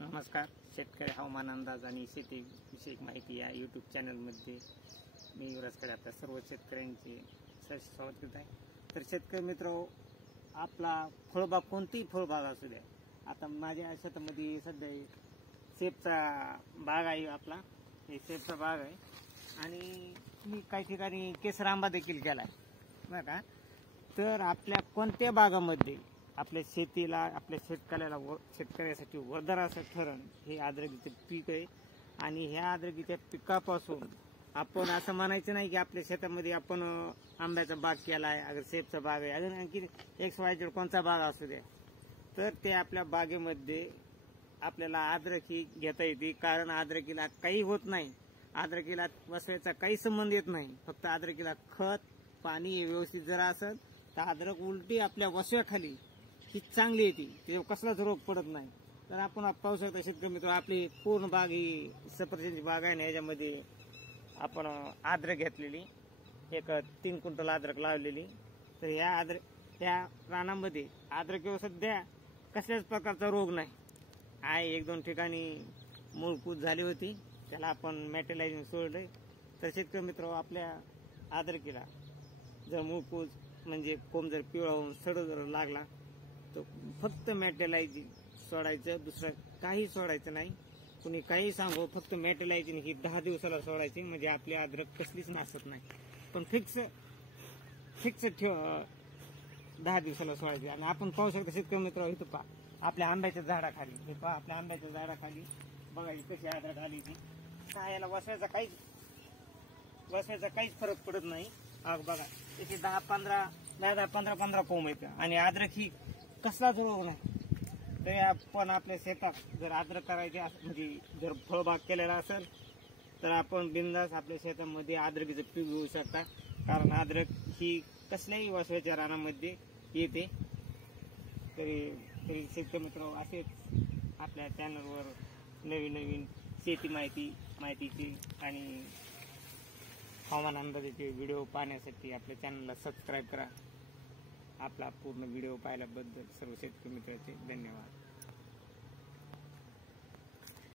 नमस्कार. शेतकरी हवामान अंदाज आणि शेतीविषयक माहिती या यूट्यूब चॅनलमध्ये मी युवराजकडे आपल्या सर्व शेतकऱ्यांचे सहर्ष स्वागत करत आहे. तर शेतकरी मित्र, आपला फळबाग कोणतीही फळबाग असू द्या, आता माझ्या शेतामध्ये सध्या सेबचा बाग आहे. आपला हे सेबचा बाग आहे आणि मी काही ठिकाणी केसर आंबा देखील केला आहे बरं का. तर आपल्या कोणत्या बागामध्ये आपल्या शेतीला, आपल्या शेतकऱ्यासाठी वरदान असं ठरण हे अद्रकीचे पीक आहे. आणि ह्या अद्रकीच्या पिकापासून आपण असं म्हणायचं नाही की आपल्या शेतामध्ये आपण आंब्याचा बाग केला आहे, अगर सेबचा बाग आहे, अजून आणखी XYZ कोणता बाग असू द्या, तर ते आपल्या बागेमध्ये आपल्याला अद्रकी घेता येते. कारण अद्रकीला काही होत नाही, अद्रकीला वसव्याचा काही संबंध येत नाही. फक्त अद्रकीला खत पाणी व्यवस्थित जर असेल तर अद्रक उलटी आपल्या वसव्याखाली ही चांगली येते, ते कसलाच रोग पडत नाही. तर आपण पाहू शकता शेतकरी मित्र, आपली पूर्ण बाग ही सफरचंदची बाग आहे ना, याच्यामध्ये आपण अद्रक घेतलेली, एक 3 क्विंटल अद्रक लावलेली. तर या रानामध्ये अद्रक सध्या कसल्याच प्रकारचा रोग नाही आहे. 1-2 ठिकाणी मूळकूज झाली होती, त्याला आपण मॅटेलायझिंग सोडलंय. तर शेतकरी मित्र, आपल्या अद्रकीला जर मूळकूज म्हणजे कोंब जर पिवळा होऊन सड जर लागला तर फक्त मॅटेलायझिंग सोडायचं, दुसरं काही सोडायचं नाही. कुणी काही सांगू, फक्त मॅटेलायझिंग ही 10 दिवसाला सोडायची, म्हणजे आपली अद्रक कसलीच नासत नाही. पण फिक्स ठेव 10 दिवसाला सोडायची. आणि आपण पाहू शकतो शेतकरी मित्र, इथं पहा आपल्या आंब्याच्या झाडाखाली, हे पहा आपल्या आंब्याच्या झाडाखाली बघा ही कशी अद्रक आली ती. याला वसव्याचा काहीच फरक पडत नाही. बघा इथे 10-15 कोंब येतं आणि अद्रक ही कसलाच रोग नाही. तर आपण आपल्या शेतात जर अद्रक करायचे म्हणजे जर फळबाग केलेला असेल तर आपण बिनधास्त आपल्या शेतामध्ये अद्रकीचं पीक घेऊ शकता. कारण अद्रक ही कसल्याही वसव्याच्या रानामध्ये येते. तरी शेतकरी मित्र, असेच आपल्या चॅनलवर नवीन शेती माहितीची आणि हवामान अंदाजाचे व्हिडिओ पाहण्यासाठी आपल्या चॅनलला सबस्क्राईब करा. आपला पूर्ण व्हिडिओ पाहिल्याबद्दल सर्व शेतकरी मित्रांचे धन्यवाद.